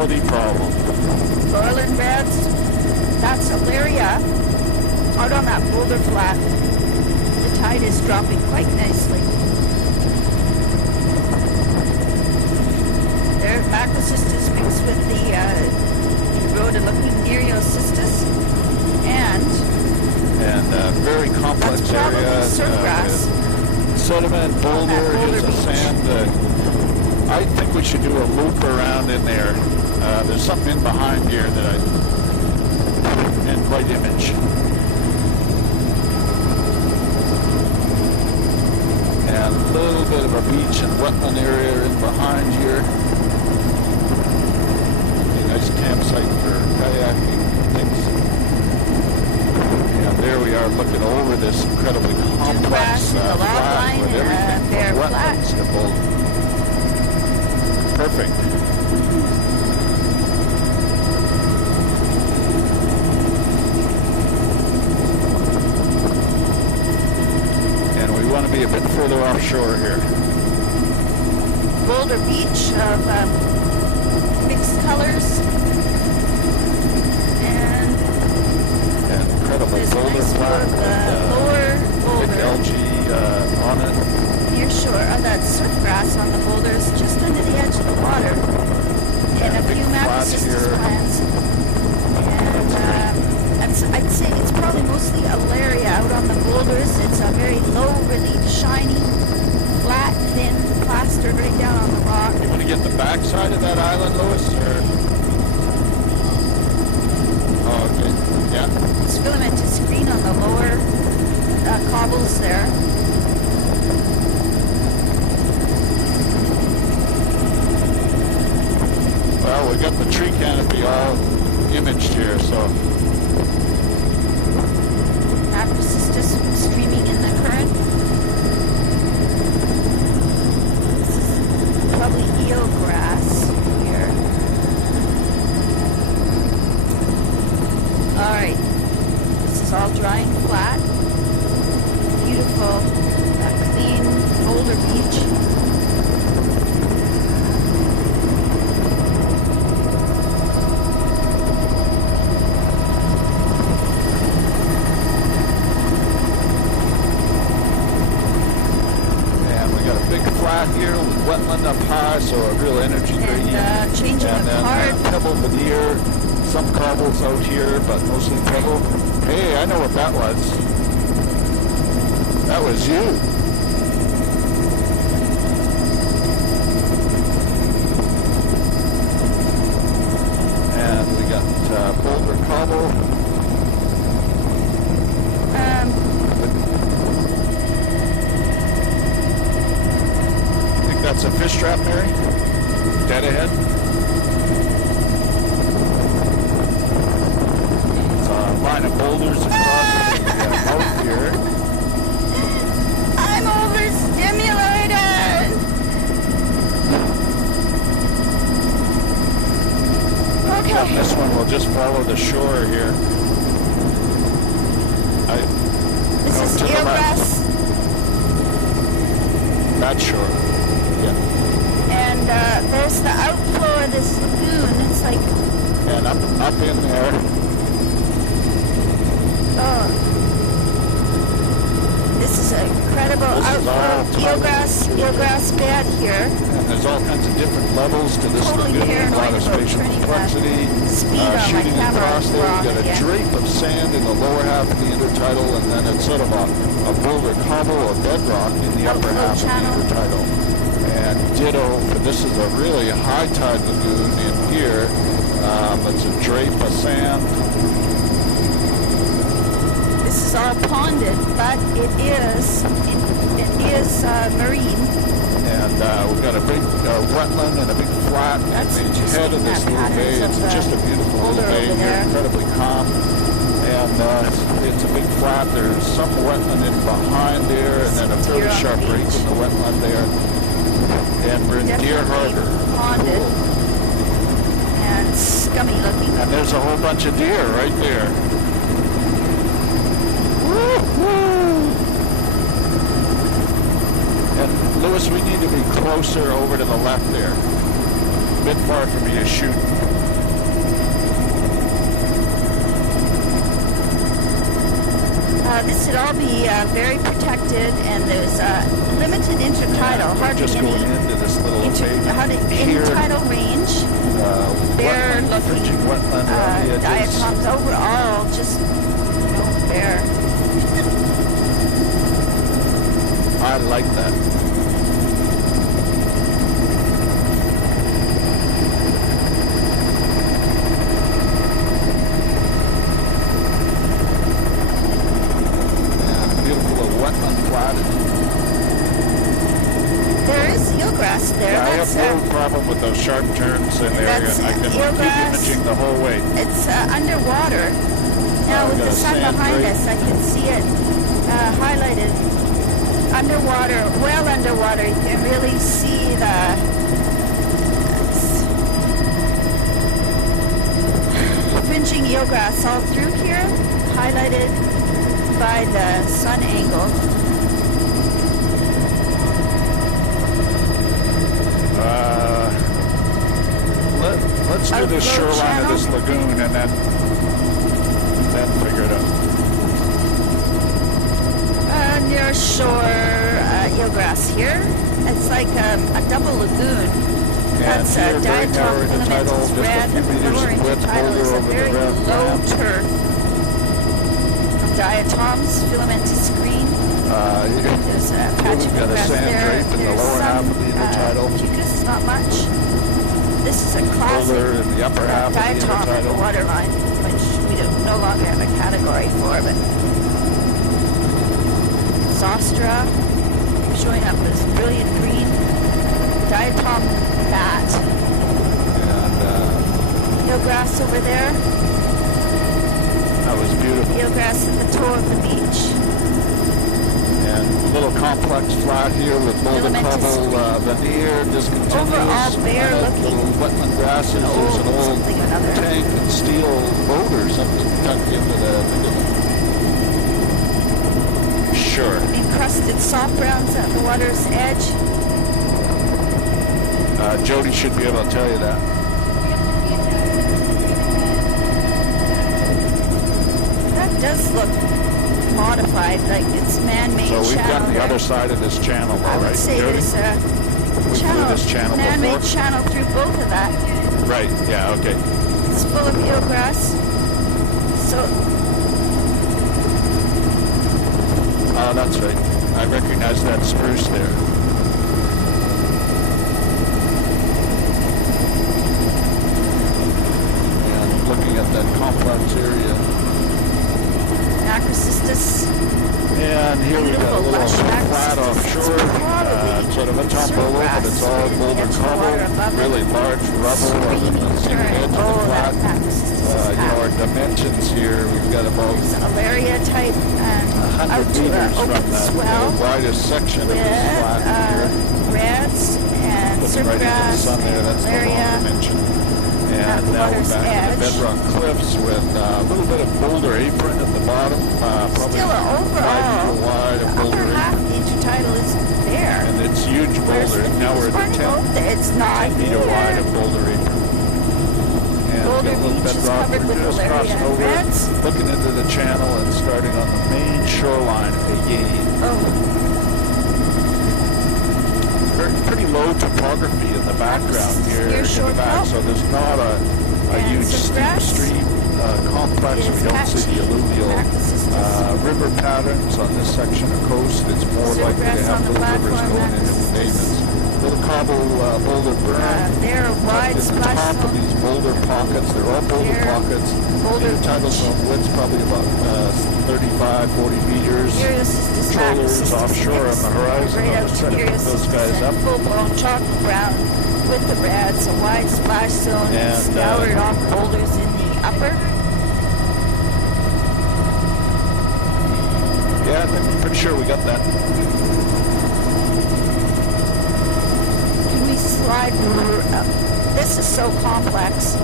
quality problem. Garland beds, that's Alaria. Out on that boulder flat, the tide is dropping quite nicely. There, Macrocystis mixed with the Rhoda-looking Nereocystis, and very complex that's probably area. surfgrass. Sediment, boulder, boulder here's a beach. sand. I think we should do a loop around in there. There's something in behind here that I can't quite image. And a little bit of a beach and wetland area in behind here. A nice campsite for kayaking things. And there we are looking over this incredibly complex and the log flat line with and everything bare from flat. wetlands to boulder. Perfect. And we want to be a bit further offshore here. Boulder Beach of mixed colors, and Incredible there's a boulder nice view flat of the with lower big boulder algae on it. near shore. That surf grass on the boulders just under the edge of the water, and a big few flat Macrocystis here. plants. And I'd say it's probably mostly Alaria out on the boulders. It's a very low relief, shiny, flat, thin, plastered right down on the rock. You want to get the backside of that island, Louis? Or? Oh, okay. Yeah. It's filamentous green on the lower cobbles there. Well, we got the tree canopy all imaged here, so Macrocystis streaming in the current. This is probably eel grass here. Alright, this is all drying flat. Beautiful, clean boulder beach. here with wetland up high, so a real energy gradient. And changing and the then card. pebble veneer, some cobbles out here, but mostly pebble. Hey, I know what that was. That was you. And we got boulder cobble. That's a fish trap, Mary? Dead ahead? It's a line of boulders across the mouth here. I'm overstimulated! Okay. On this one, we'll just follow the shore here. This is to the eelgrass. That shore. Yeah. And there's the outflow of this lagoon. It's like... And up in there. Oh. This is an incredible outflow of eelgrass bed here. And there's all kinds of different levels to this Totally lagoon. A lot paranoid of about spatial turning complexity. speed on my Shooting camera across there, wrong we've got a again. drape of sand in the lower half of the intertidal, and then it's sort of a boulder cobble or bedrock in the upper Outflow half channel. of the intertidal. And ditto, this is a really high tide lagoon in here. It's a drape of sand. This is all ponded, but it is marine. And we've got a big wetland and a big flat at That's the interesting, head of this that little bay. patterns It's of just a beautiful boulder little bay over here, there. incredibly calm. And it's a big flat. There's some wetland in behind there, and then a Some fairly deer on the sharp break beach. in the wetland there. And we're in Deer Harbor. Ponded and scummy looking. And there's a whole bunch of deer right there. Woo-hoo! And Louis, we need to be closer over to the left there. A bit far for me to shoot. this would all be very protected, and there's limited intertidal, We're hardly just any going into this little here, intertidal range. Bare wetland, looking fringing wetland around the edges. diatoms overall, just bare. I like that. Yeah, beautiful little wetland platted. There is eelgrass there. Yeah, I That's have no problem with those sharp turns in there. that's I can keep eelgrass. imaging the whole way. it's underwater. Now we've with got the a sun sand behind drape. us, I can see it highlighted. Underwater, well underwater, you can really see the fringing eelgrass all through here, highlighted by the sun angle. Let's do this Outflow shoreline channel? of this lagoon and then figure it out. Near shore eelgrass here. It's like a double lagoon. That's here, a very diatom narrow intertidal, filamentous just a red. few The meters lower in width, intertidal is a over the very red low ground. turf. Diatoms, filamentous green. There's a patch we've of got a grass sand there. drape in the There's lower some half of the intertidal. mucus, not much. This is a classic Boulder in the upper half of the diatom at the intertidal. waterline, which we no longer have a category for, but Zostra showing up as brilliant green. Diatom bat. And Eelgrass over there. that was beautiful. Eelgrass at the toe of the beach. And a little complex flat here with boulder Filamentous cobble veneer, discontinuous. Overall bare looking. Little wetland grasses. There's an old something or another. tank and steel boulder, something tucked into the Sure. Encrusted soft browns at the water's edge. Jody should be able to tell you that. That does look modified, like it's man-made So we've channel got the there. other side of this channel, I all would right, say Jody? there's a We flew this channel man-made before? channel through both of that. Right, yeah, okay. It's full of eelgrass. So Oh, that's right. I recognize that spruce there. And looking at that complex area. Macrocystis. And here we've got a Beautiful, little lush flat macrocystis. offshore, It's probably sort of a top surf roll, but grass it's all right at the boulder edge of the water cobble, above it. really large rubble on the Screaming edge current. of the Oh, that flat. macrocystis is Our packed. dimensions here, we've got about There's Alaria type and 100 out to the meters from open that swell widest section of with this flat here. reds and Looking surf right into the grass sun there, and that's the long Alaria. dimension. at And the now we're water's back to edge. the bedrock cliffs with a little bit of boulder apron at the bottom, probably Still 5 overall, meter wide the of upper boulder half apron. of the intertidal isn't there. And it's huge Where's boulder. the Now we're at the running 10 over there? It's not 10 meter wide here. of boulder apron. And Boulder got a little Beach is bedrock. covered We're with just Alaria crossing over, reds. looking into the channel and starting on the main shoreline again. Oh, Pretty low topography in the background here Near in shore the back, kelp. so there's not a And huge some steep grass. stream complex. It We is don't see patchy. the alluvial Macrocystis. river patterns on this section of coast. It's more Surf likely to grass have on the little rivers platform, going into the macrocystis. pavements. Little cobble boulder berm. there are wide At the splash top of zone. these boulder pockets, they're all boulder Here, pockets. Boulder The tidal Beach. zone width's probably about 35, 40 meters. Curiosistis Controllers macrocystis offshore on the mixed horizon. right I'll out just to try to pick those Curiosistis guys and up. full-blown chocolate brown with the reds, a wide splash zone and And, scoured off boulders in the upper. Yeah, I'm pretty sure we got that. Can we slide up? This is so complex.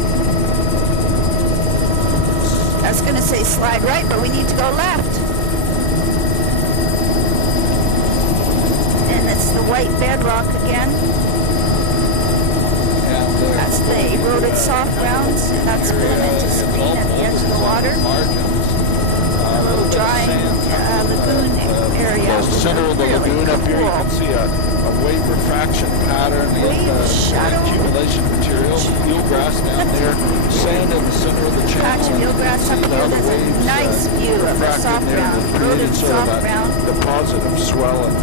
I was going to say slide right, but we need to go left. And it's the white bedrock again. And That's the eroded soft grounds, and that's filamentous green at the edge of the water. Margins. A little drying center of the really lagoon up here, you cool. can see a wave refraction pattern in Wave shadow. accumulation material. Eelgrass down there, sand in the center of the channel. Patch of eelgrass up See here. how the There's a waves, nice view of the refract in soft there ground, that created eroded sort of soft that ground. deposit of swelling.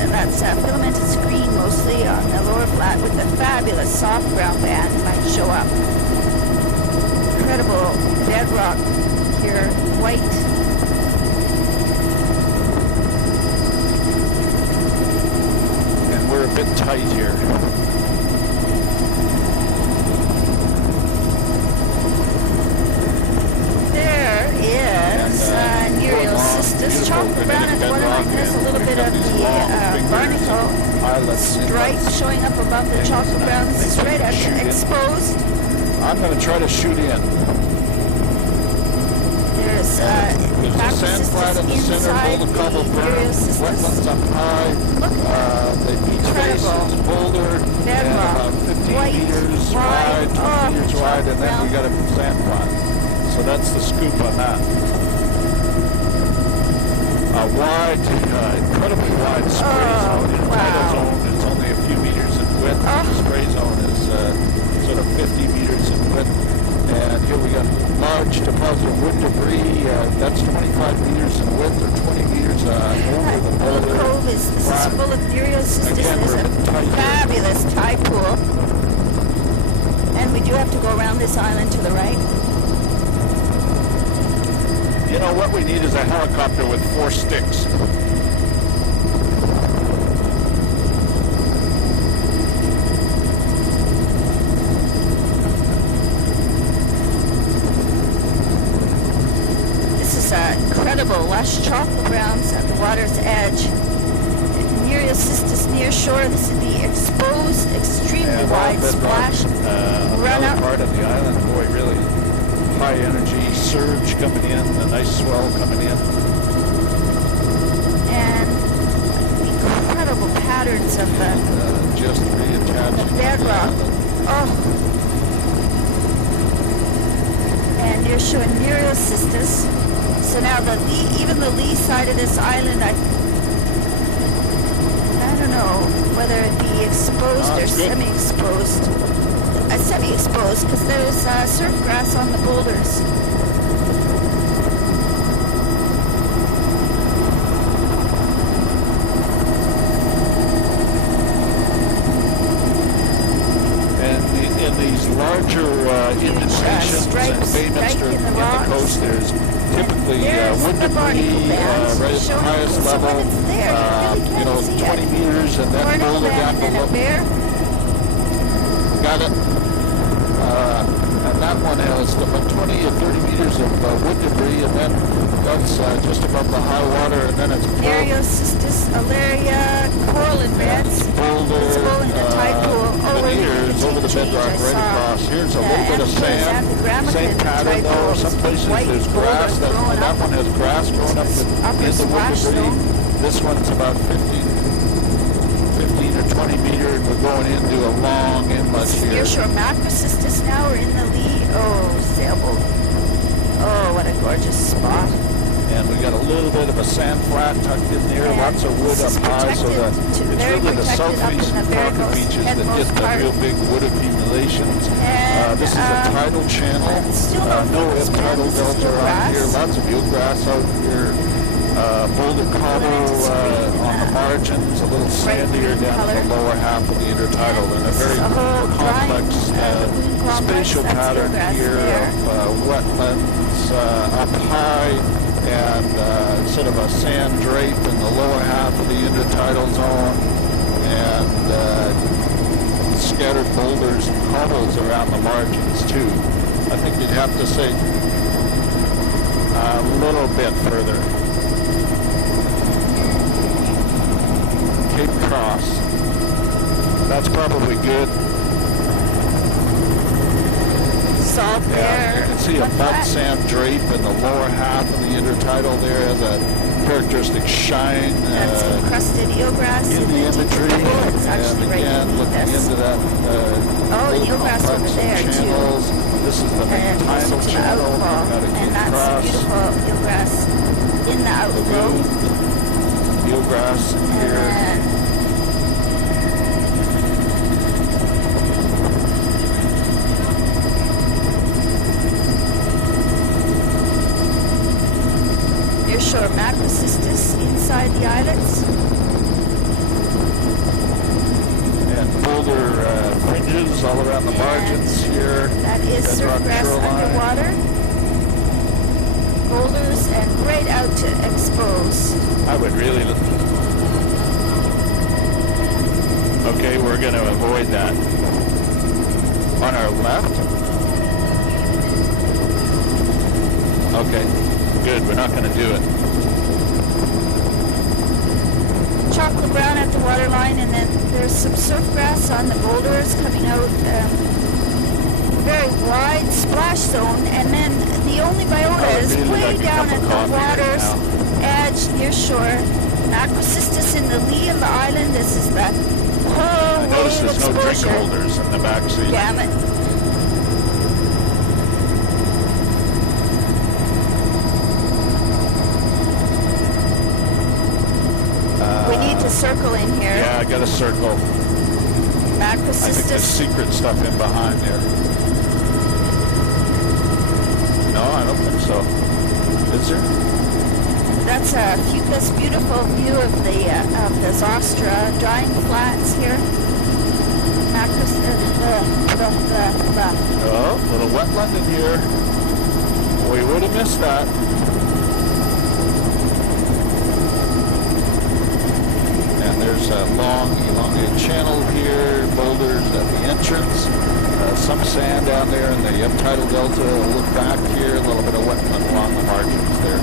And that's filamented screen mostly on the lower flat with the fabulous soft ground band might show up. Incredible bedrock here, white. And we're a bit tight here. There is Nereocystis. Chocolate brown at the waterline. There's a little bit of the barnacle stripe showing up above the chocolate brown. This is right at the exposed. I'm going to try to shoot in. There's There's a sand flat in the center, inside full of cobble the berm, Nereocystis. wetlands up high, the beach face is boulder, and Bedrock. about 15 White, meters wide, wide, 20 meters wide, and then we got a sand flat. So that's the scoop on that. A wide, incredibly wide spray zone. In wow. tidal zone is only a few meters in width. The spray zone is sort of 50 meters in width. And here we got large deposit of wood debris. That's 25 meters in width or 20 meters over the Little boulder. cove is full of Nereocystis. Again, There's we're a a bit tight here. fabulous tide pool. And we do have to go around this island to the right. You know, what we need is a helicopter with 4 sticks. This is incredible lush chocolate browns at the water's edge. Nereocystis near shore. This is the exposed, extremely wide splash. Run Another up. part of the island, boy, really high energy surge coming in, a nice swell coming in. And incredible patterns of the Just reattaching to the bedrock. island. Oh. And you're showing Nereocystis. So now even the lee side of this island, I don't know whether it be exposed or Good. semi-exposed. Semi-exposed because there's surf grass on the boulders. And in these larger indentations stripes and right bayments in the in the rocks. coast, there's typically There's wood the barnacle debris band right at the showing highest so level, when it's there, you really you know, can't see 20 it. meters, and then Barnacle boulder down band and then a below. bear. Got it. And that one has about 20 or 30 meters of wood debris, and then that's just above the high water, and then it's Nereocystis, alaria, coralline beds. boulder, Visible in the tide pool. Oh, wait, veneers over the change bedrock I right saw. across. Here's a The little bit of Amphipus sand, amphigrammaton same in the pattern tide pool. though. Some This places white there's boulder grass, growing that up one has grass growing up this upper in the wood splash debris. zone. This one's about 15 or 20 meters. We're going into a long inlet here. Nearshore macrocystis now. We're in the lee. Oh, sailboat. Oh, what a gorgeous spot. And we got a little bit of a sand flat tucked in there, And lots of wood this up is high, so that protected to it's very really the protected up in southeastern the part of the very beaches that most get the part. real big wood accumulations. And, This is a tidal channel, still no no famous tidal beds, delta still around here, grass. lots of eelgrass out here. Boulder cobble on the margins, a little sandier green down in the color. lower half of the intertidal, and a This very is a whole complex lagoon complex. spatial That's pattern eelgrass here there. of wetlands up high and sort of a sand drape in the lower half of the intertidal zone, and scattered boulders and cobbles around the margins too. I think you'd have to say a little bit further. Cape Cross. That's probably good. Salt Yeah, there. you can see a What's mud that? sand drape in the lower half of the intertidal there, the characteristic shine That's encrusted eelgrass in the deep imagery. pool. It's And actually right again, beneath looking us. into that Oh, the little eelgrass over complex there, of too. channels. This is the main Closer tidal to the channel. outfall. Got a And gate that's the cross. beautiful eelgrass in the outflow. Eelgrass in here. And nearshore macrocystis inside the islets. And boulder fringes all around the margins here. That is Bedrock surfgrass shoreline. underwater. Boulders and right out to expose. I would really... Okay, we're going to avoid that. On our left? Okay, good. We're not going to do it. Chocolate brown at the waterline, and then there's some surfgrass on the boulders coming out. Very wide splash zone, and then the only biota is really way like a down cup at of the coffee right water's now. edge near shore. Macrocystis in the lee of the island. This is the whole I notice wave there's no drink exposure. holders in the back seat. Damn it. We need to circle in here. Yeah, I got a circle. I think there's Macrocystis. secret stuff in behind there. No, I don't think so. Is there? That's a beautiful view of the Zostra drying flats here. Oh, little wetland in here. We would have missed that. And there's a long, elongated channel here, boulders at the entrance, some sand down there in the tidal delta. Look back here, a little bit of wetland along the margins there.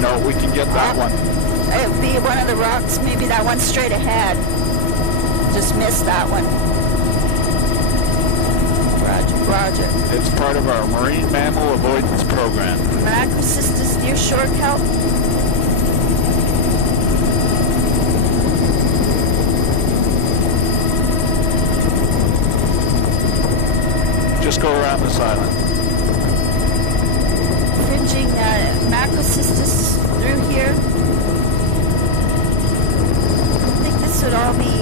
No, we can get that one. It would be one of the rocks, maybe that one straight ahead. Just missed that one. Roger. It's part of our marine mammal avoidance program. Macrocystis near shore kelp. Just go around this island. Fringing macrocystis through here. I think this would all be...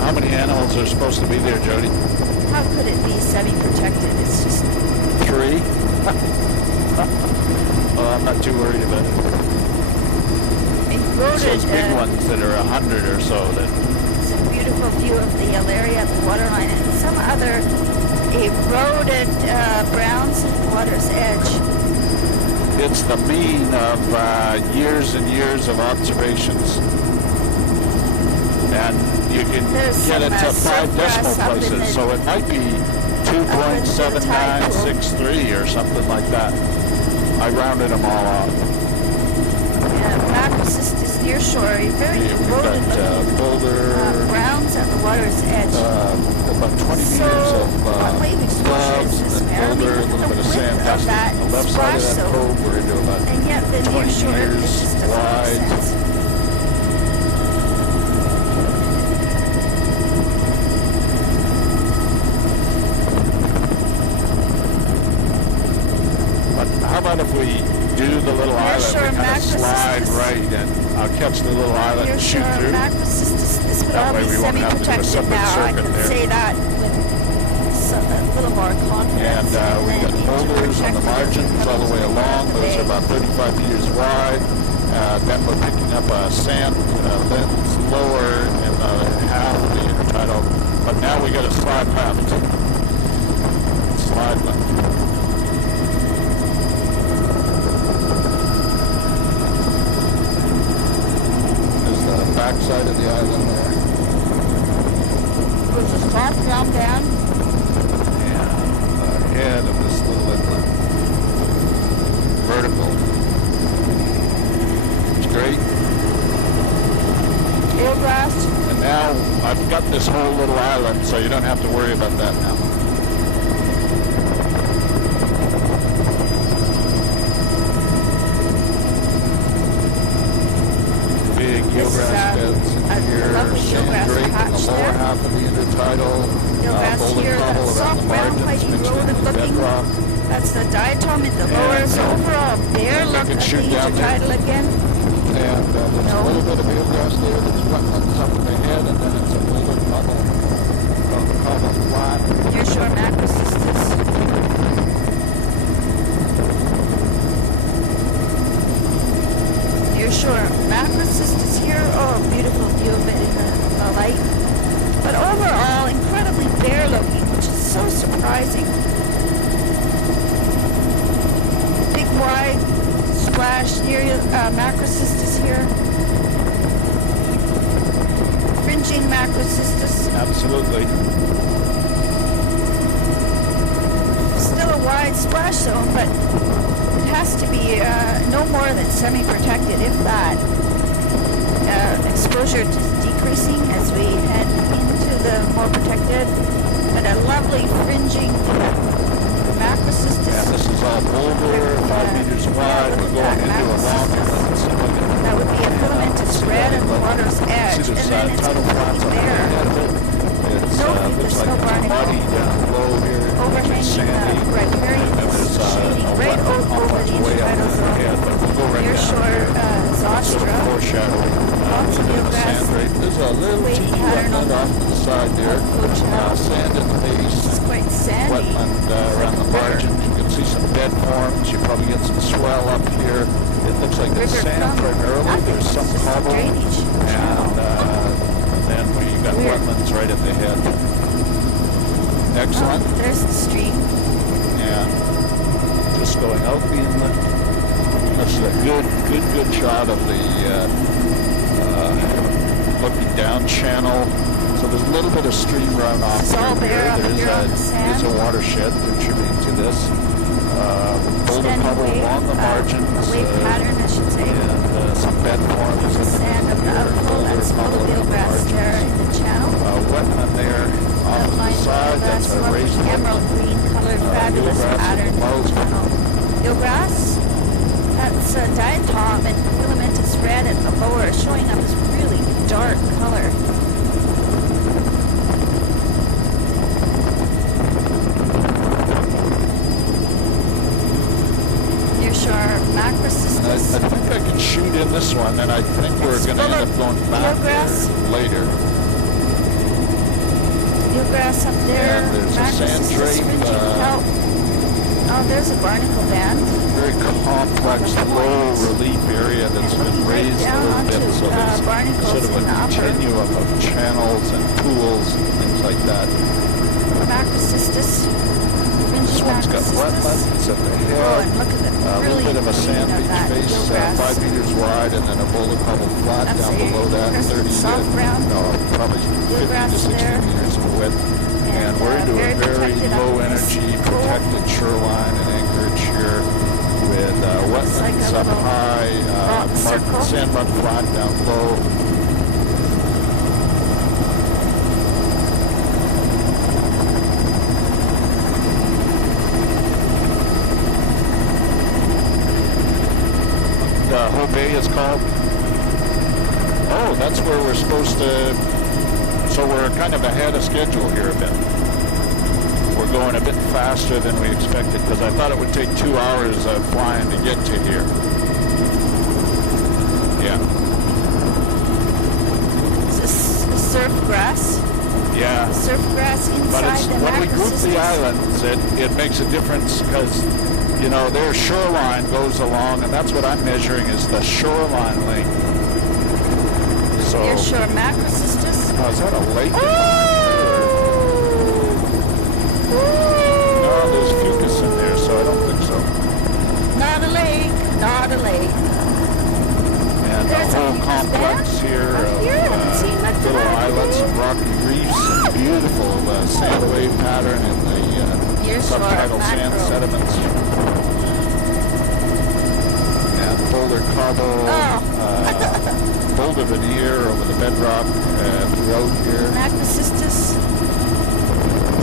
How many animals are supposed to be there, Jody? How could it be semi-protected? It's just... 3? Well, I'm not too worried about it. eroded. It's those big ones that are 100 or so. It's a beautiful view of the area at the waterline and some other eroded browns at the water's edge. It's the mean of years and years of observations. And you can get it to 5 decimal places, so it might be 2.7963 or something like that. I rounded them all off. Yeah, macrocystis near shore, very We've eroded got boulder, browns at the water's edge. about 20 meters of clubs, and then boulder, a little bit of sand dust on the left side of that cove. We're into about And yet the 20 near shore, it meters just doesn't wide. make sense. How about if we do the little island, Sure, we kind of slide right, and I'll catch the little island and shoot through. Macrocystis, this would That all way be we won't have to do a semi-protected separate now. I circuit can there. say that with a little more confidence. And we've got boulders on the margins all the way along. Those are about 35 meters wide. Then we're picking up a sand lens lower in the half of the intertidal. But now we got to slide left. Slide left. Backside of the island there. There's a soft ground down. Yeah, ahead of this little inlet. Vertical. It's great. Eelgrass. And now I've got this whole little island, so you don't have to worry about that now. eelgrass beds in here, sand drake in the lower half of the intertidal, boulder cobble around the margins mixed in with bedrock. That's the diatom in the lower. So overall, bare look at the intertidal again. And there's a little bit of eelgrass there. There's wetlands up ahead, and then it's a boulder cobble flat. Nearshore macrocystis. Nearshore macrocystis here. Oh, beautiful view of it in the light. But overall, incredibly bare looking, which is so surprising. Big wide splash near macrocystis here. Fringing macrocystis. Absolutely. Still a wide splash zone, but it has to be no more than semi-protected, if that. Exposure is decreasing as we head into the more protected, but a lovely fringing macrocystis. Yeah, this is all boulder, 5 meters wide. We're going into a long inlet. That would be a filamentous red at the water's edge, and then it's completely bare. Looks like it's muddy down low here, Overhanging riparian shading right over the intertidal zone. Nearshore zostra. Foreshadowing. Lots of eelgrass. There's a little teeny wetland off to the side there. Sand in the base. It's quite sandy. Wetland around the margins. You can see some bed forms. You probably get some swell up here. It looks like it's sand primarily. There's some cobble. And then we got wetlands right at the head. Excellent. Oh, there's the stream. And just going out the inlet. This is a good shot of the looking down channel. So there's a little bit of stream runoff through here. There is a watershed contributing to this. Boulder cobble along the margins. Wave pattern, I should say. And some bed forms. The sand of the outflow. That's full of eelgrass there in the channel. Wetland there off to the side. That's a raised emerald green colored fabulous pattern. Eelgrass. That's diatom and filamentous red at the lower, showing up this really dark color. Nearshore macrocystis. I think I can shoot in this one, and I think we're going to end up going back there later. Eelgrass up there. And there's a sand drake. Oh, there's a barnacle band. Very complex, low relief area that's been raised a little bit, so there's sort of a continuum of channels and pools and things like that. Macrocystis. This one's got wetlands at the head. Oh, and look at the a little bit of a sand beach face, 5 meters wide, and then a boulder cobble flat down below that, 30, probably 50 to 60 meters in width. And we're into a very low energy protected shoreline and anchorage here with wetlands up high, sand run flat down low. The whole bay is called. Oh, that's where we're supposed to. So we're kind of ahead of schedule here a bit. We're going a bit faster than we expected because I thought it would take 2 hours of flying to get to here. Yeah. Is this the surf grass? Yeah. The surf grass inside the when we group the islands, it makes a difference because, you know, their shoreline goes along, and that's what I'm measuring is the shoreline length. So, nearshore macrocystis. Oh, is that a lake? No, there's fucus in there, so I don't think so. Not a lake, not a lake. And the whole complex here of little islets and rocky reefs and beautiful sand wave pattern in the subtidal sand sediments. And boulder cobble. Boulder veneer over the bedrock throughout here. Macrocystis.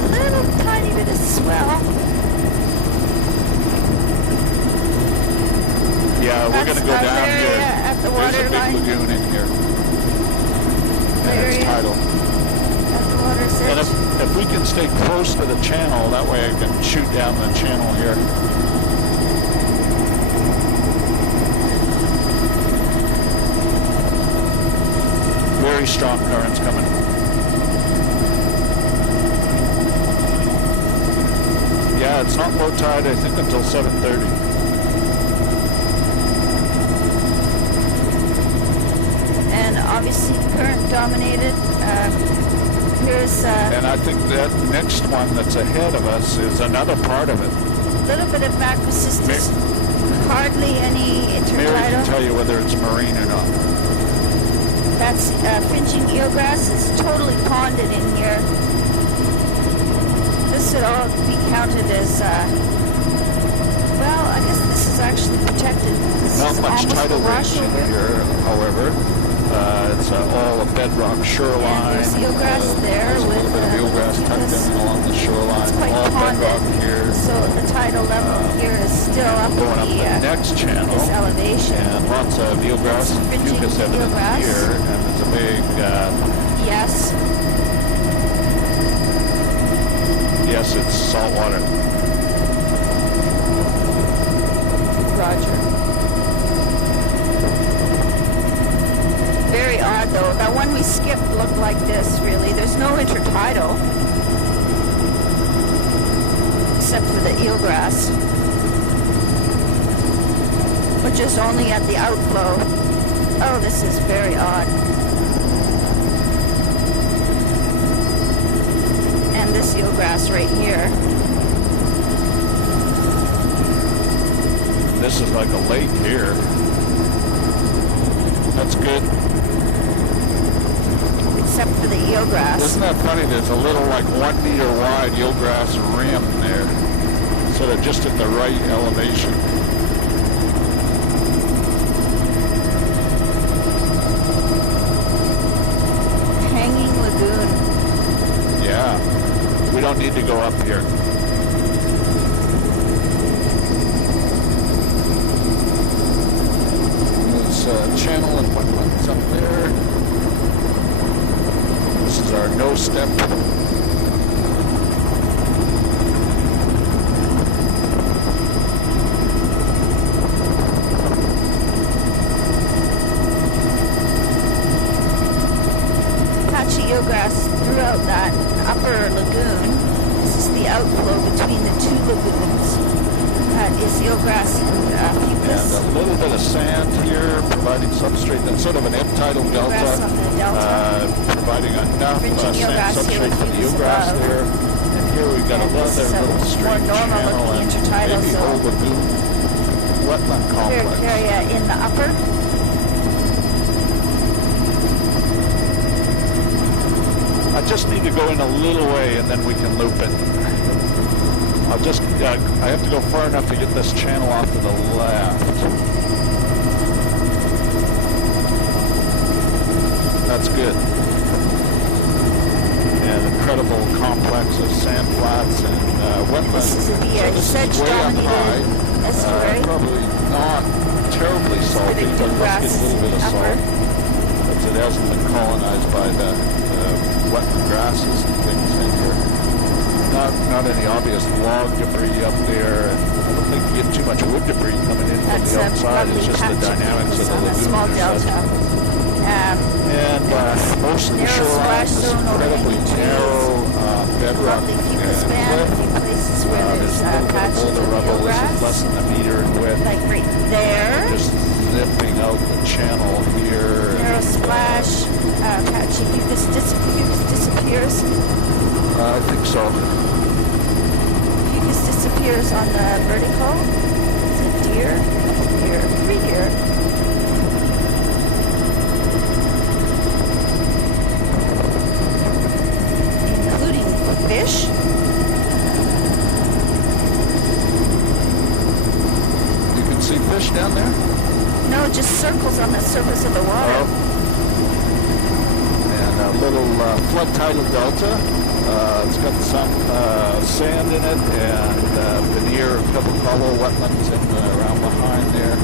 A little tiny bit of swell. Yeah, we're going to go down here. At the water There's a big lagoon in here. delta and it's area tidal. at the water's And edge. if we can stay close to the channel, that way I can shoot down the channel here. Very strong currents coming. Yeah, it's not low tide, I think, until 7:30. And obviously current dominated. Here's And I think that next one that's ahead of us is another part of it. a little bit of macrocystis, hardly any Mary can intertidal. tell you whether it's marine or not. That's fringing eelgrass. It's totally ponded in here. This would all be counted as, well, I guess this is actually protected. This Not is much almost tidal a range in washover. here, however. It's all a bedrock shoreline. And there's eelgrass there There's a little with, bit of eelgrass tucked in along the shoreline. It's quite All bedrock ponded. here. So the tidal level here is still up Going up in the next channel. this elevation. And lots of eelgrass and Fringing fucus evident eelgrass. here. And there's a big, Yes. yes, it's salt water. Roger. Very odd though. That one we skipped looked like this really. There's no intertidal. Except for the eelgrass. Which is only at the outflow. Oh, this is very odd. And this eelgrass right here. This is like a lake here. That's good. Except for the eelgrass. Isn't that funny? There's a little like 1 meter wide eelgrass rim there. Sort of just at the right elevation. Hanging lagoon. Yeah. We don't need to go up here. There's channel and wetlands up there. This is our no step. Patchy eelgrass throughout that upper lagoon. This is the outflow between the two lagoons. That is eelgrass and fucus. And a little bit of sand here, providing substrate. That's sort of an ebb-tidal Eelgrass delta, on the delta. providing enough Fringing sand eelgrass here substrate with for the fucus eelgrass above. there. And here we've got And another this is a little more stream normal channel looking and intertidal maybe zone. old lagoon wetland complex. Area in the upper. I just need to go in a little way and then we can loop it. I'll just, I have to go far enough to get this channel off to the left. That's good. An incredible complex of sand flats and wetlands. This is the sedge way up dominated high. estuary. Probably not terribly salty, bit of but grass let's get a little bit of upper. salt. But it hasn't been colonized by the wetland grasses and things in here. Not any obvious log debris up there. And I don't think you get too much wood debris coming in from That's the outside. lovely It's just the patch dynamics of the on a lagoon. small There's delta. and most of the narrow shoreline splash is zone incredibly overhanging narrow bedrock Lovely fucus and band. A cliff. few places where There's there's a little bit of patches boulder of rubble. This is eelgrass. less than a meter in width. Like right there. Just zipping out the channel here. Narrow splash. Patchy fucus disappears. I think so. Fucus disappears on the vertical. Is it deer? Deer. 3 deer. Including fish. You can see fish down there? No, just circles on the surface of the water. And a little flood tidal delta. It's got some sand in it and veneer, a couple hollow wetlands in, around behind there.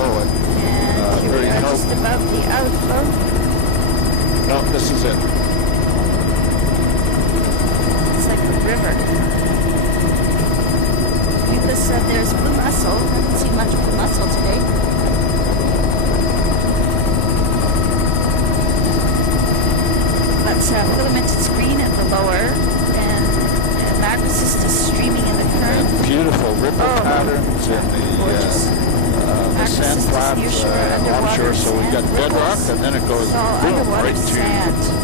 below it. And here we are just above the outflow. No, this is it. It's like a river. Because there's blue mussel. I haven't seen much blue mussel today. That's filamentous green at the lower, and macrocystis streaming in the current. And beautiful ripple patterns in the sand flats onshore. So we've got bedrock, and then it goes boom, right to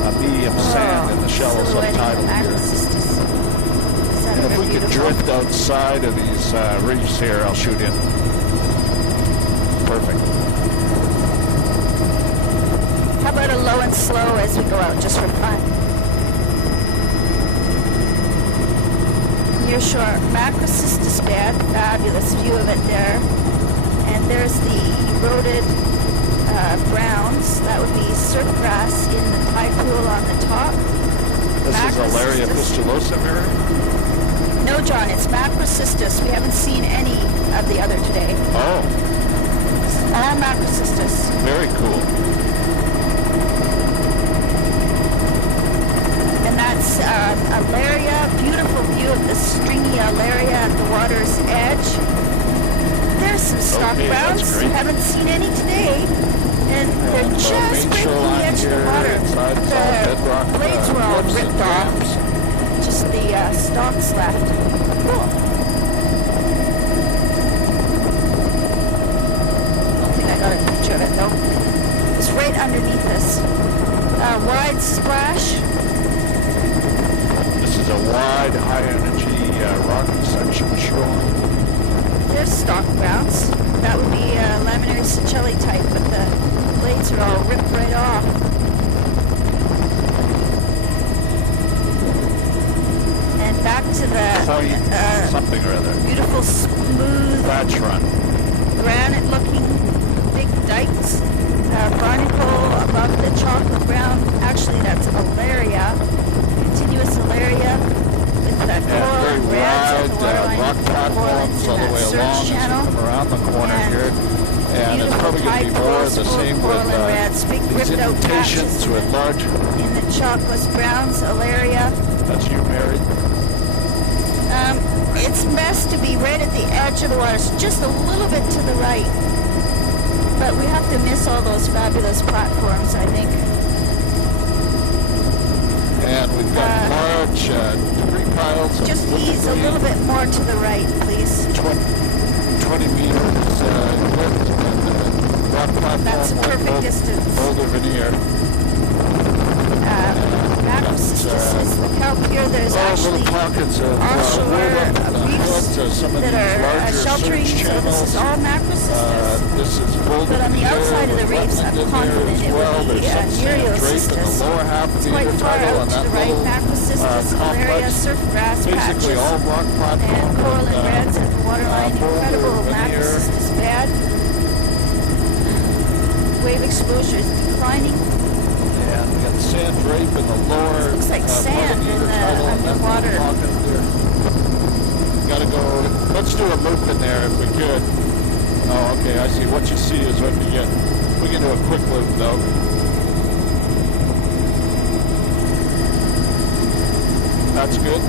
a medium sand in the shallow subtidal here. And if we could drift outside of these reefs here, I'll shoot in. Perfect. How about a low and slow as we go out, just for fun? Near shore, macrocystis bed, fabulous view of it there. And there's the eroded browns. That would be surf grass in the tide pool on the top. This is Alaria pistulosa, Mary? No, John, it's macrocystis. We haven't seen any of the other today. Oh. Macrocystis. Very cool. And that's Alaria. Beautiful view of the stringy Alaria at the water's edge. There's some stock browns. We haven't seen any today. And they're just breaking the edge of the water. The blades were all ripped off. Just the stalks left. Cool. I don't think I got a picture of it though. It's right underneath us. Wide splash. This is a wide, high-energy rocky section of shoreline. There's stock browns. That would be laminary Seychelles type, but the blades are all ripped right off. And back to the something or other. Beautiful, smooth, thatch run. granite-looking big dikes. Barnacle above the chocolate brown. Actually, that's Alaria. Continuous Alaria with the coral and reds at the waterline. Rock platforms all the way along as you come around the corner here. And it's probably going to be more of the same with these indentations with large... In the chocolate browns, Alaria. That's you, Mary. It's best to be right at the edge of the water, so just a little bit to the right. But we have to miss all those fabulous platforms, I think. And we've got large debris piles. Just ease a little bit more to the right, please. 20 meters width, rock platform. That's a perfect distance. Boulder veneer. Macrocystis, look out here, there's actually offshore reefs that are sheltering, so this is all macrocystis. But on the outside of the reefs, I'm confident it would be Nereocystis. It's quite far out to the right, macrocystis, Alaria, surf grass patches, and coral and reds at the waterline. Incredible macrocystis bed. Wave exposure is declining. And we got the sand drape in the lower. Looks like sand in the water. Gotta go. Let's do a loop in there if we could. Oh, okay. I see. What you see is what you get. We can do a quick loop though. That's good.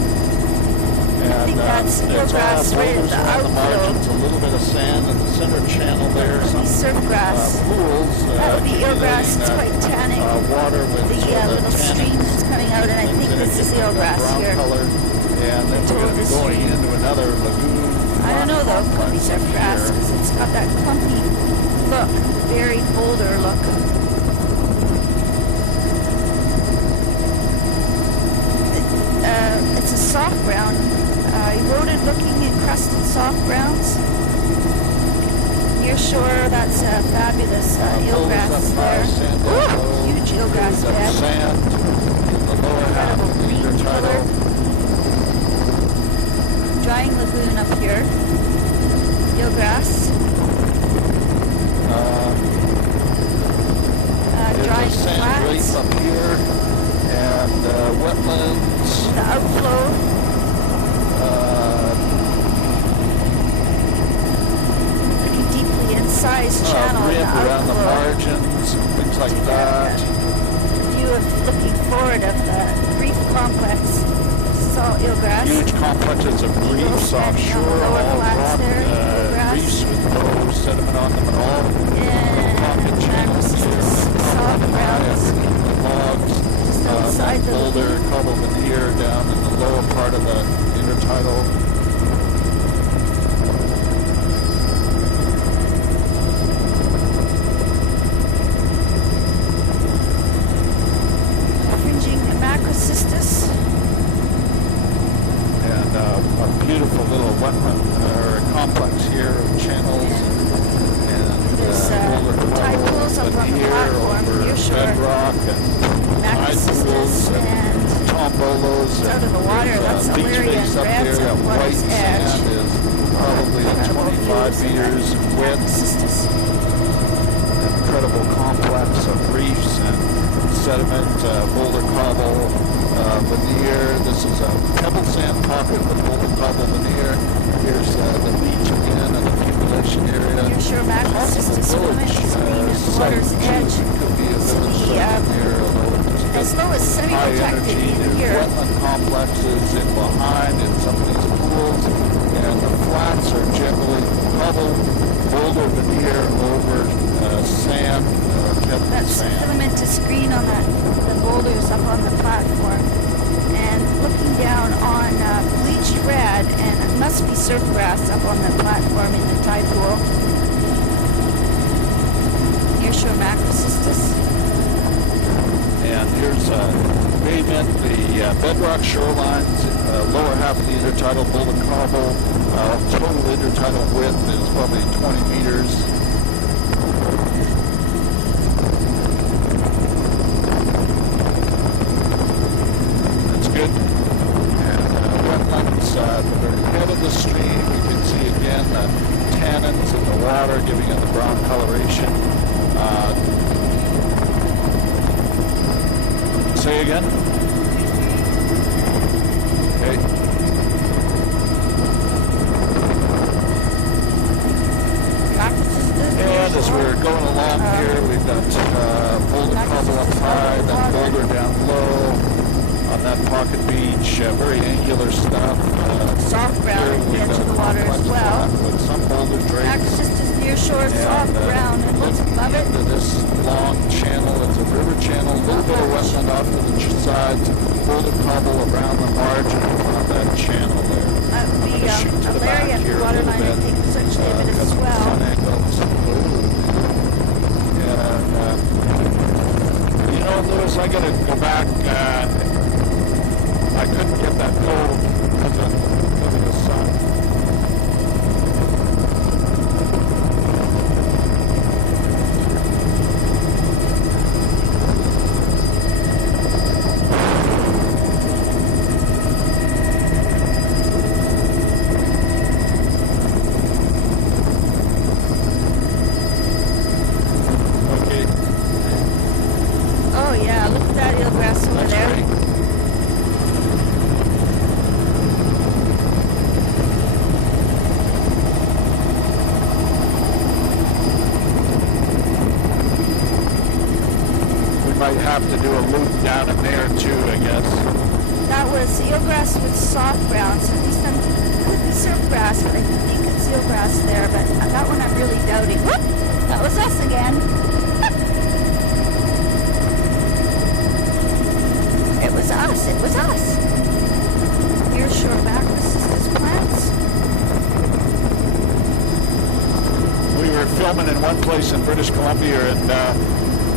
And, I think that's eelgrass right at the outflow. A little bit of sand in the center channel there. Some surf grass. Pools. That would be eelgrass. It's quite tannic. Water with the little stream that's coming out, and I think this is eelgrass here. Color. And then we're going to be going into another lagoon. I don't know though. It could be surf grass because it's got that clumpy look, buried boulder look. It's a soft brown, eroded looking encrusted soft browns. Near shore, that's fabulous eelgrass there. Ooh, huge eelgrass bed. Sand, the lower half of the green color. Drying lagoon up here. Eelgrass. Drying flats. Up here, and wetlands. The outflow. Looking deeply inside. sized channel in the Rib around the outflow. margins, and things like that. View of looking forward of the reef complex. This is all eelgrass. Huge complexes of reefs offshore, all rock reefs with no sediment on them at all. Pocket channels here, soft grounds. the logs, outside the boulder, cobble veneer down in the lower part of the intertidal. Fringing macrocystis. And a beautiful little wetland complex here of channels and There's tide pools up on the platform, nearshore. Bedrock and tide pools and tombolos out of the water. That's beach Illyria base and up there. Reds Got on the white water's edge. sand is probably Incredible 25 views of meters in width. macrocystis. Incredible complex of reefs and sediment, boulder cobble veneer. This is a pebble sand pocket with boulder cobble veneer. Here's the beach again and accumulation area. Nearshore macrocystis movement is green at the water's edge. Could be a village here, although it's As low as high semi-protected energy. in There's here. wetland complexes in behind in some of these pools, and the flats are generally cobble, boulder veneer over sand, pebble That's sand. filamentous green on the boulders up on the platform. And looking down on bleached red, and it must be surf grass up on the platform in the tide pool. Nearshore macrocystis. And here's pavement, the bedrock shorelines, lower half of the intertidal boulder cobble. Total intertidal width is probably 20 meters. That's good. And wetlands at the very head of the stream. You can see again the tannins in the water giving it the brown coloration. Say again? Okay. And as we're going along here, we've got boulder cobble up high, then boulder down low on that pocket beach. Very angular stuff. Soft brown at the edge of the water as well. With some boulder drakes. Macrocystis nearshore, soft brown, and what's above it? Into this long channel, it's a river channel, a little bit of wetland off to the sides, boulder cobble around the margin of that channel there. That would be Shoot to the Illyria back at here the a waterline, little I think, such David got as some well. sun angles. And, you know, Lewis, I gotta go back. I couldn't get that gold because of the sun. Oh yeah, look at that eelgrass over That's there. great. We might have to do a loop down in there too, I guess. That was eelgrass with soft brown, so at least could be surf grass, but I think it's eelgrass there, but that one I'm really doubting. Whoop! That was us again. It was us, it was us. Nearshore macrocystis plants. We were filming in one place in British Columbia, and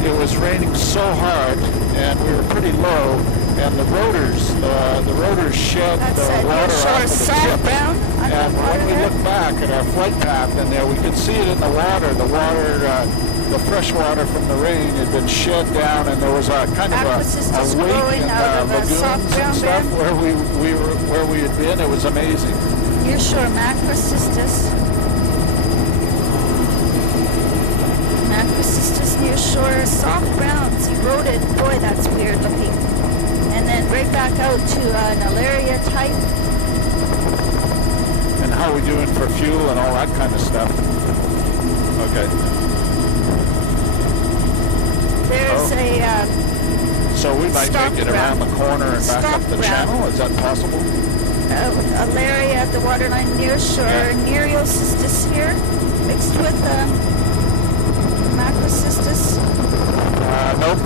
it was raining so hard, and we were pretty low, and the rotors shed That's the water nearshore off of the soft tip. brown. And when we looked back at our flight path in there, we could see it in the water. The fresh water from the rain had been shed down, and there was a kind of Macrocystis a wake growing in out of a lagoons soft and brown stuff bed. where we had been. It was amazing. Nearshore macrocystis. Macrocystis nearshore, soft browns, eroded. Boy, that's weird looking. And then right back out to an Illyria type. And how we doing for fuel and all that kind of stuff. Okay. There's So we might Stop make it around the corner and back Stop up the ground. channel? Is that possible? a Larry at the waterline near shore. Yeah. Nereocystis here, mixed with macrocystis. Nope.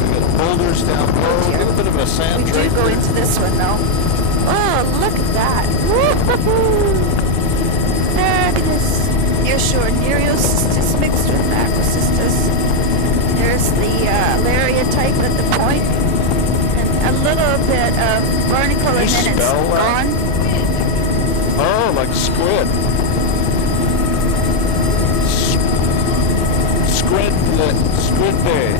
We got boulders down below. A little bit of a sand We drape do go there. into this one though. Oh, look at that. Woo-hoo-hoo. Fabulous. Near shore, Nereocystis mixed with macrocystis. There's the Laria type at the point, and a little bit of barnacle, and then it's gone. Oh, like squid. Squid Bay.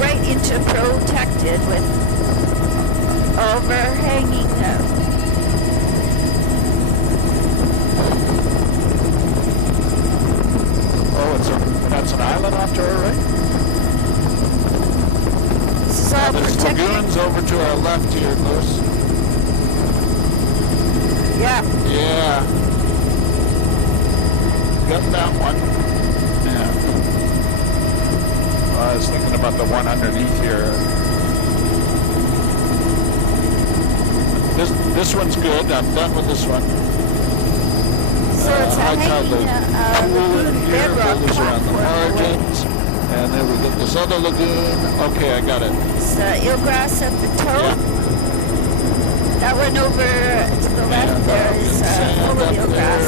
Right into protected with overhanging. That's an island off to our right. This is all There's protected. lagoons over to our left here, Bruce. Yeah. Yeah. Got that one. Yeah. I was thinking about the one underneath here. This one's good. I'm done with this one. So it's a hanging lagoon bedrock boulders around the platform. margins. And then we got this other lagoon. Okay, I got it. It's eelgrass at the toe. Yeah. That one over to the left And, there is sand full of up eelgrass. there.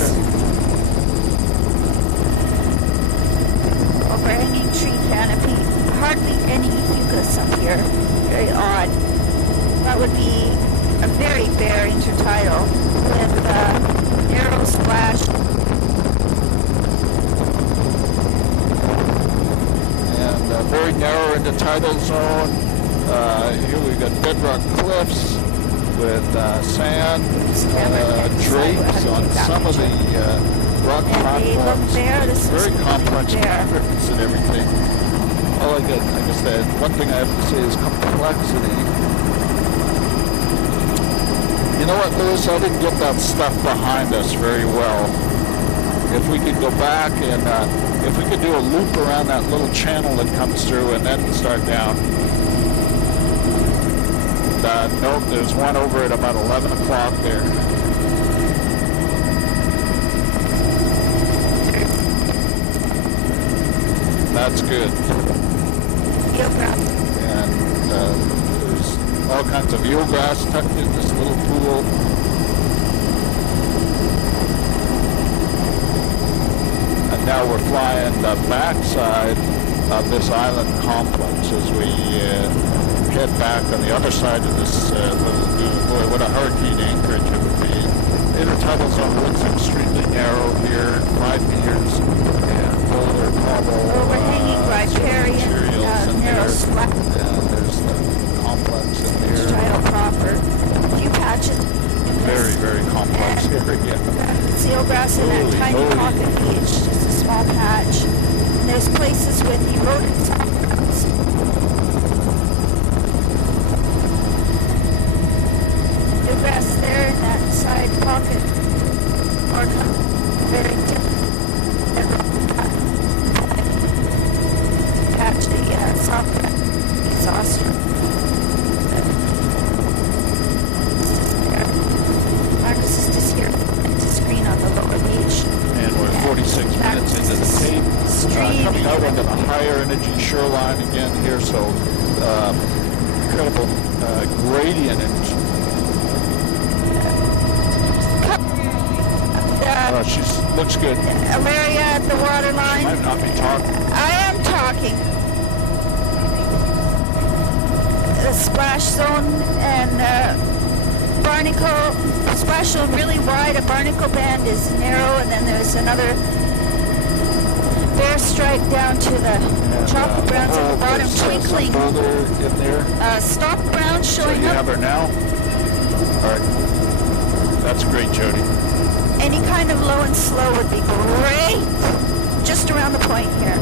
Overhanging tree canopy. Hardly any hucus up here. Very odd. That would be a very bare intertidal with narrow splash. And very narrow in the tidal zone. Here we've got bedrock cliffs with sand drapes on some of the rock And they look platforms. bare. This Very is complex bare. patterns and everything. All I guess that one thing I have to say is complexity. You know what, Lewis? I didn't get that stuff behind us very well. If we could go back and if we could do a loop around that little channel that comes through and then start down. Nope, there's one over at about 11 o'clock there. That's good. And there's all kinds of eelgrass tucked in this little pool. And now we're flying the backside of this island complex as we head back on the other side of this little lagoon. Boy, what a hurricane anchorage it would be. Intertidal zone looks extremely narrow here, 5 meters, and boulder, cobble, Overhanging riparian, materials in narrow there. slack. And there's the complex in there. Tidal proper. A few patches. Very, very complex area. It's eelgrass in that Holy tiny moly. pocket beach, just a small patch. And there's places with eroded topgrounds. Eelgrass there in that side pocket. Or not very different. Patch the soft exhaust. Macrocystis here to screen on the lower beach. And we're 46 minutes into the tape. Coming out into the higher energy shoreline again here, so incredible gradient. She looks good. Alaria at the waterline. Might not be talking. I am talking. The splash zone and barnacle, splash zone really wide. A barnacle band is narrow, and then there's another bare stripe down to the chocolate browns at the bottom, twinkling. Boulder in there. Stock brown So showing you up. have her now? All right. That's great, Jody. Any kind of low and slow would be great. Just around the point here.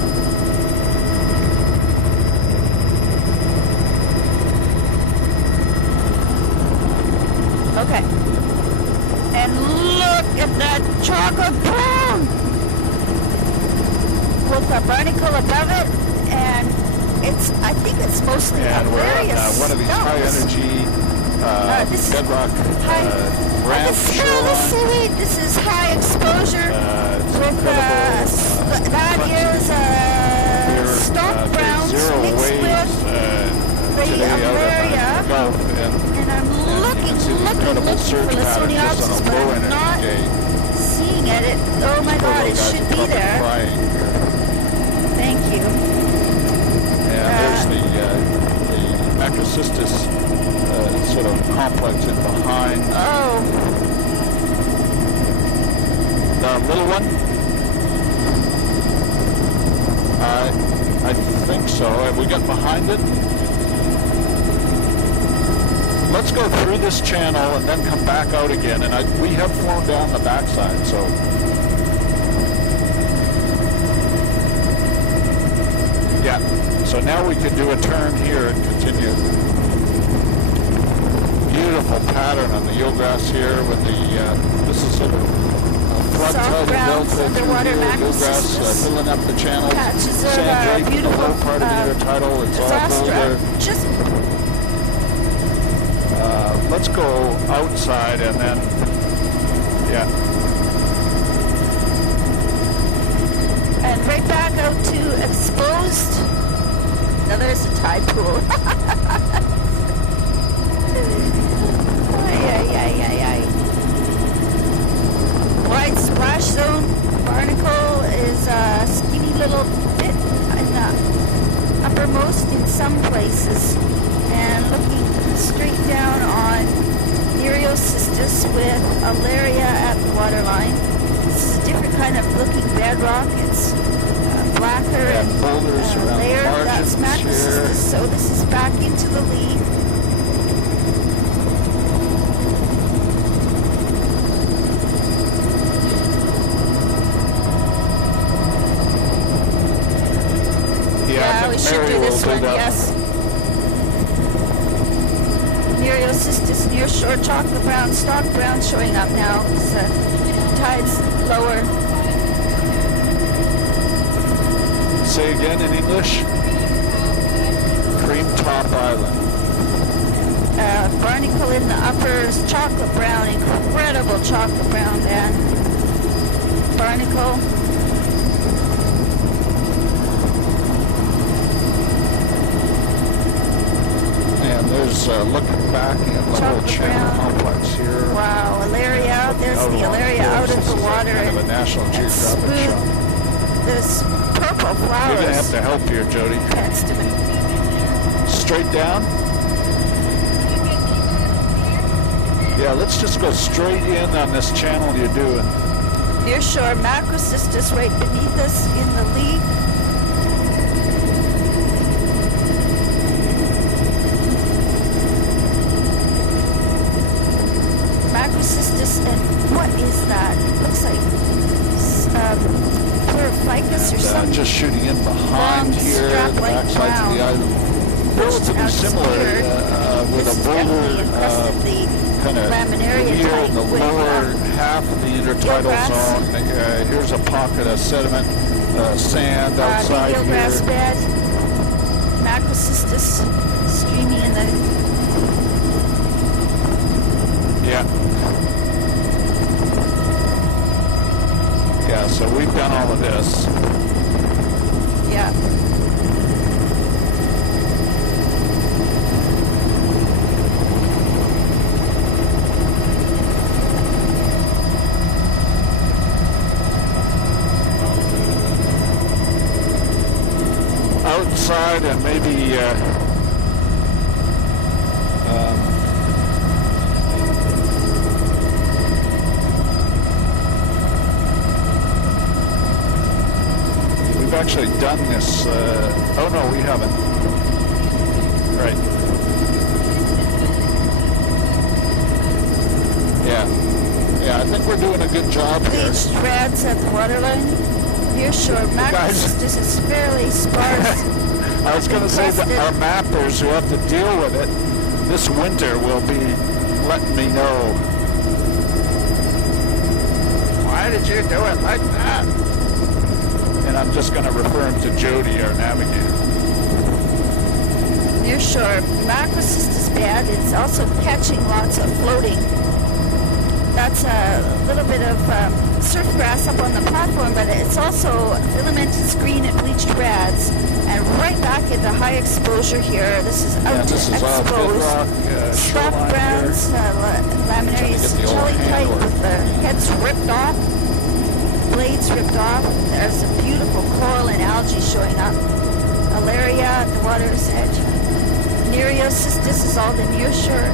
Okay. And look at that chocolate brown with a barnacle above it, and I think it's mostly hilarious. One of these high energy bedrock ramp shoreline. This is high exposure with that is stock browns mixed with the Alaria, and I'm looking for Lysoniopsis, but I'm not seeing it. Oh my God, it should be there. Thank you. And there's the Macrocystis sort of complex in behind. Oh. The little one? I think so. Have we got behind it? Let's go through this channel and then come back out again. And we have flown down the backside, so. Yeah. So now we can do a turn here and continue. Beautiful pattern on the eelgrass here with the, this is sort of flood tide delta underwater eelgrass filling up the channels. Patches of Sand beautiful the low part of the intertidal, it's all boulder. Just let's go outside and then, yeah. And right back out to exposed. Now there's a tide pool. Wide splash zone. Barnacle is a skinny little bit in the uppermost in some places. And looking straight down on Nereocystis with Alaria at the waterline. This is a different kind of looking bedrock. It's blacker and boulders around layered. the That's Macrocystis. So this is back into the lead. Yeah, we should do this one, yes. Nereocystis near shore, chocolate brown, stock brown showing up now. The tide's lower. Say again in English. Cream Top Island. Barnacle in the upper is chocolate brown, incredible chocolate brown band. Barnacle. And there's looking back at the whole channel complex here. Wow, Alaria. There's the Alaria out of the water. Kind of a National Geographic shot. This purple flowers. You're gonna have to help here, Jody. Straight down. Yeah, let's just go straight in on this channel you're doing. Near shore, Macrocystis right beneath us in the lead. Macrocystis, and what is that? It looks like Pleurophycus or something. Just shooting in behind here, the backside of the island. Relatively similar with a boulder kind of here in the lower half of the intertidal zone. Here's a pocket of sediment, sand outside here. Eelgrass bed, Macrocystis streaming in the... Yeah. Yeah, so we've done all of this. Yeah. Outside and maybe we've actually done this. Oh no, we haven't. Right. Yeah. Yeah, I think we're doing a good job here. Bleached rats at the waterline. Near shore, Macrocystis is fairly sparse. I was going to say that our mappers who have to deal with it this winter will be letting me know. you do it like that? And I'm just going to refer him to Jody, our navigator. Near shore, macrocystis bed. It's also catching lots of floating. That's a little bit of surf grass up on the platform, but it's also filamentous screen and bleached reds. And right back into high exposure here. This is out to exposed. Slap browns, laminaries, jelly tight with the heads ripped off, blades ripped off. There's a beautiful coral and algae showing up. Alaria at the water's edge. Nereocystis is all the near shore.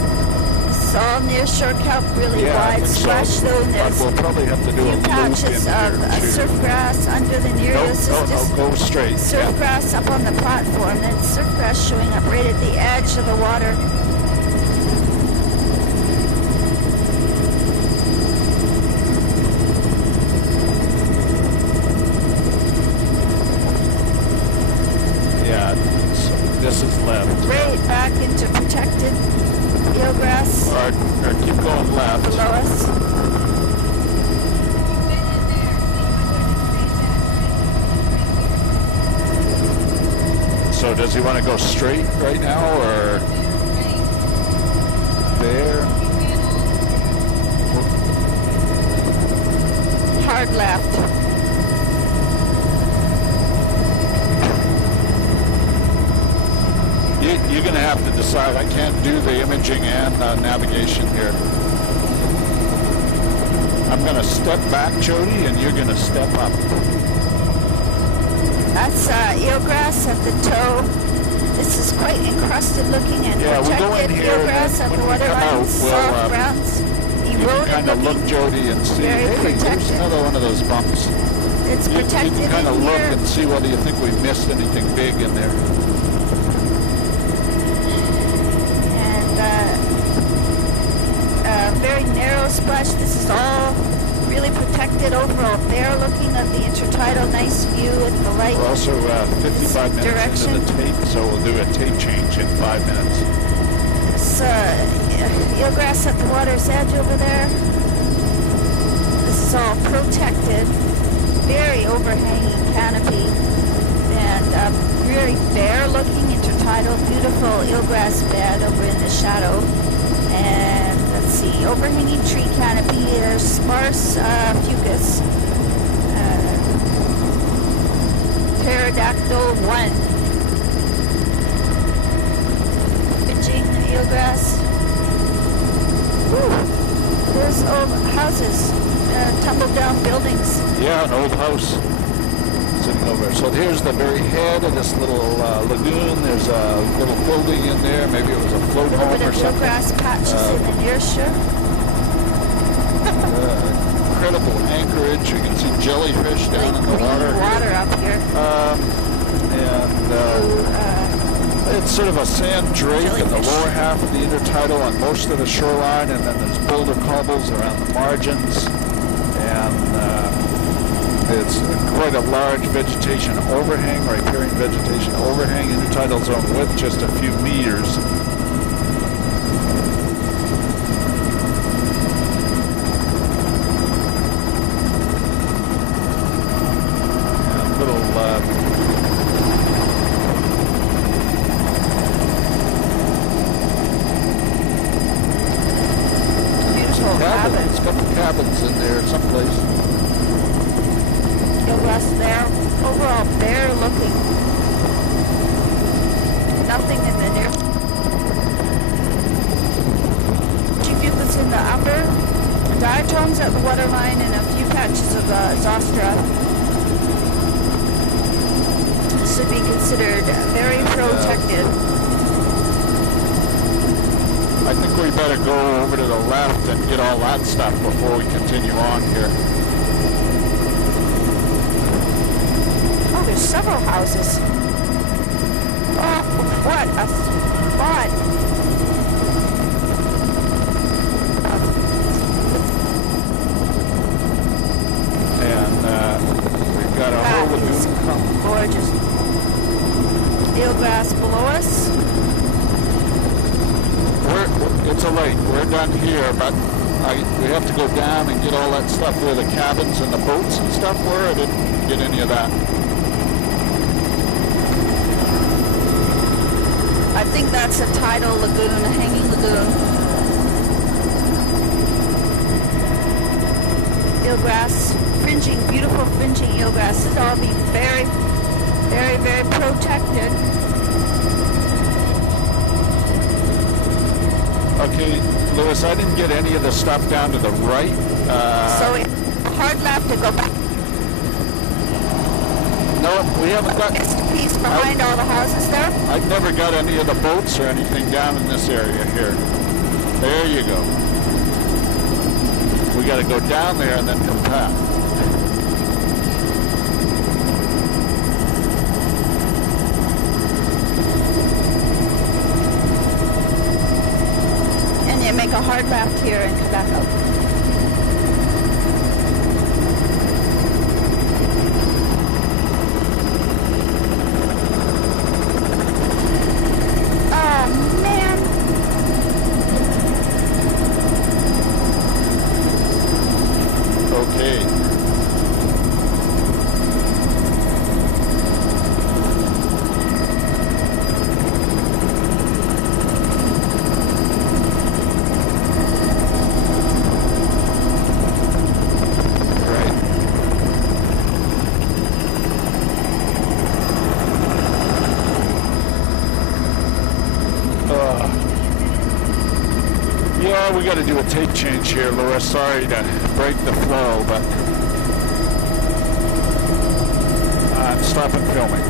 This is all near shore kelp, really wide splash though. And there's we'll probably have to do a patches of surf grass under the Nereocystis. No, go straight. Surf grass up on the platform, then surf grass showing up right at the edge of the water. Yeah, so this is left. Right back into protected eelgrass. Or keep going left. Below us. So does he want to go straight right now, or there? Hard left. You're going to have to decide. I can't do the imaging and navigation here. I'm going to step back, Jody, and you're going to step up. That's eelgrass at the toe. This is quite encrusted looking and protected eelgrass at the waterline. Soft browns, eroded kind of looking. Look, Jody, and see. Very Hey, protected. there's another one of those bumps. It's protected You can kind of in look here. and see whether you think we missed anything big in there. Very narrow splash. This is all really protected overall. Bare looking of the intertidal. Nice view with the light. We're also 55 minutes direction. into the tape, so we'll do a tape change in 5 minutes. This eelgrass at the water's edge over there. This is all protected. Very overhanging canopy. And very bare looking intertidal. Beautiful eelgrass bed over in the shadow. And let's see, overhanging tree canopy, there's sparse fucus, pterodactyl 1, pitching eelgrass. Whew. There's old houses, tumbled down buildings. Yeah, an old house sitting over. So here's the very head of this little lagoon. There's a little building in there. Maybe it was a float A little home bit or of something. eelgrass patches in the near shore. Incredible anchorage. You can see jellyfish down in the Green water. water up here. It's sort of a sand drake in the Jellyfish. lower half of the intertidal on most of the shoreline, and then there's boulder cobbles around the margins, and it's quite a large vegetation overhang, riparian vegetation overhang, intertidal zone width just a few meters. It's got the cabins in there someplace. Eelgrass there, overall bare looking. Nothing in the near. Fucus in the upper, diatoms at the waterline, and a few patches of zostra. This should be considered very protected. I think we better go over to the left and get all that stuff before we continue on here. Oh, there's several houses. Oh, what a spot. And we've got a whole lagoon. Gorgeous. Eelgrass below us. It's a lake. We're done here, but we have to go down and get all that stuff where the cabins and the boats and stuff were. I didn't get any of that. I think that's a tidal lagoon, a hanging lagoon. Eelgrass, fringing, beautiful fringing eelgrass. This will all be very, very, very protected. Okay, Lewis, I didn't get any of the stuff down to the right. So hard left to go back. No, we haven't got... It's the piece behind all the houses there. I've never got any of the boats or anything down in this area here. There you go. We got to go down there and then come back. And you make a hard left here and come back out. Yeah, we got to do a tape change here, Lewis. Sorry to break the flow, but I'm stopping filming.